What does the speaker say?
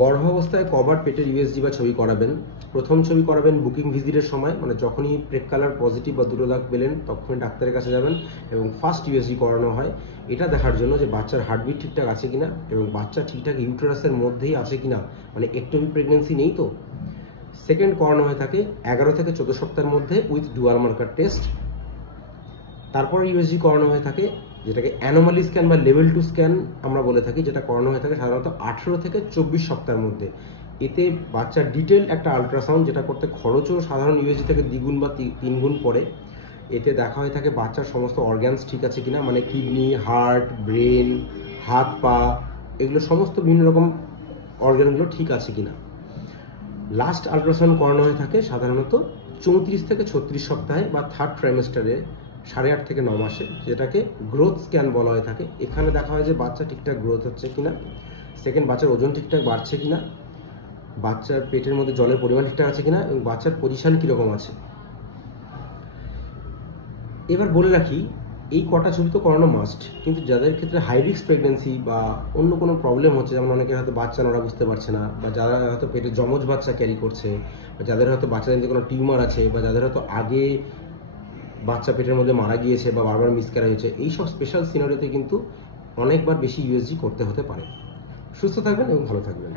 গর্ভাবস্থায় কবার পেটের ইউএসজি বা ছবি করাবেন? প্রথম ছবি করাবেন বুকিং ভিজিটের সময়, মানে যখনই প্রেক কালার পজিটিভ বা দুটো দাগ পেলেন তখনই ডাক্তারের কাছে যাবেন এবং ফার্স্ট ইউএসজি করানো হয় এটা দেখার জন্য যে বাচ্চার হার্টবিট ঠিকঠাক আছে কিনা এবং বাচ্চা ঠিকঠাক ইউটেরাসের মধ্যেই আছে কিনা, মানে একটুবি প্রেগনেন্সি নেই তো। সেকেন্ড করানো হয়ে থাকে 11 থেকে 14 সপ্তাহের মধ্যে উইথ ডুয়াল মার্কার টেস্ট। তারপর ইউএসজি করানো হয়ে থাকে যেটাকে অ্যানোমালি স্ক্যান বা লেভেল 2 স্ক্যান আমরা বলে থাকি, যেটা করানো হয়ে থাকে সাধারণত 18 থেকে 24 সপ্তাহের মধ্যে। এতে বাচ্চার ডিটেল একটা আলট্রাসাউন্ড, যেটা করতে খরচও সাধারণ ইউএসজি থেকে 2 গুণ বা 3 গুণ পড়ে। এতে দেখা হয়ে থাকে বাচ্চার সমস্ত অর্গ্যানস ঠিক আছে কিনা, মানে কিডনি, হার্ট, ব্রেন, হাত পা, এগুলো সমস্ত বিভিন্ন রকম অর্গ্যানগুলো ঠিক আছে কিনা। লাস্ট আলট্রাসাউন্ড করানো হয়ে থাকে সাধারণত 34 থেকে 36 সপ্তাহে বা থার্ড ট্রাইমেস্টারে 8.5 থেকে 9 মাসে, যেটাকে গ্রোথ স্ক্যান বলা হয়ে থাকে। এখানে দেখা হয় যে বাচ্চা ঠিকঠাক গ্রোথ হচ্ছে কিনা, সেকেন্ড বাচ্চার ওজন ঠিকঠাক বাড়ছে কিনা, বাচ্চার পেটের মধ্যে জলের পরিমাণ ঠিকঠাক আছে কিনা এবং বাচ্চার পজিশন কীরকম আছে। এবার বলে রাখি, এই কটা ছবি তো করানো মাস্ট, কিন্তু যাদের ক্ষেত্রে হাই রিস্ক প্রেগনেন্সি বা অন্য কোনো প্রবলেম হচ্ছে, যেমন অনেকের হয়তো বাচ্চা নড়া বুঝতে পারছে না, বা যারা হয়তো পেটে যমজ বাচ্চা ক্যারি করছে, বা যাদের হয়তো বাচ্চাদের কোনো টিউমার আছে, বা যাদের হয়তো আগে বাচ্চা পেটের মধ্যে মারা গিয়েছে বা বারবার মিসক্যারেজ হয়েছে, এইসব স্পেশাল সিনারিওতে কিন্তু অনেকবার বেশি ইউএসজি করতে হতে পারে। সুস্থ থাকবেন এবং ভালো থাকবেন।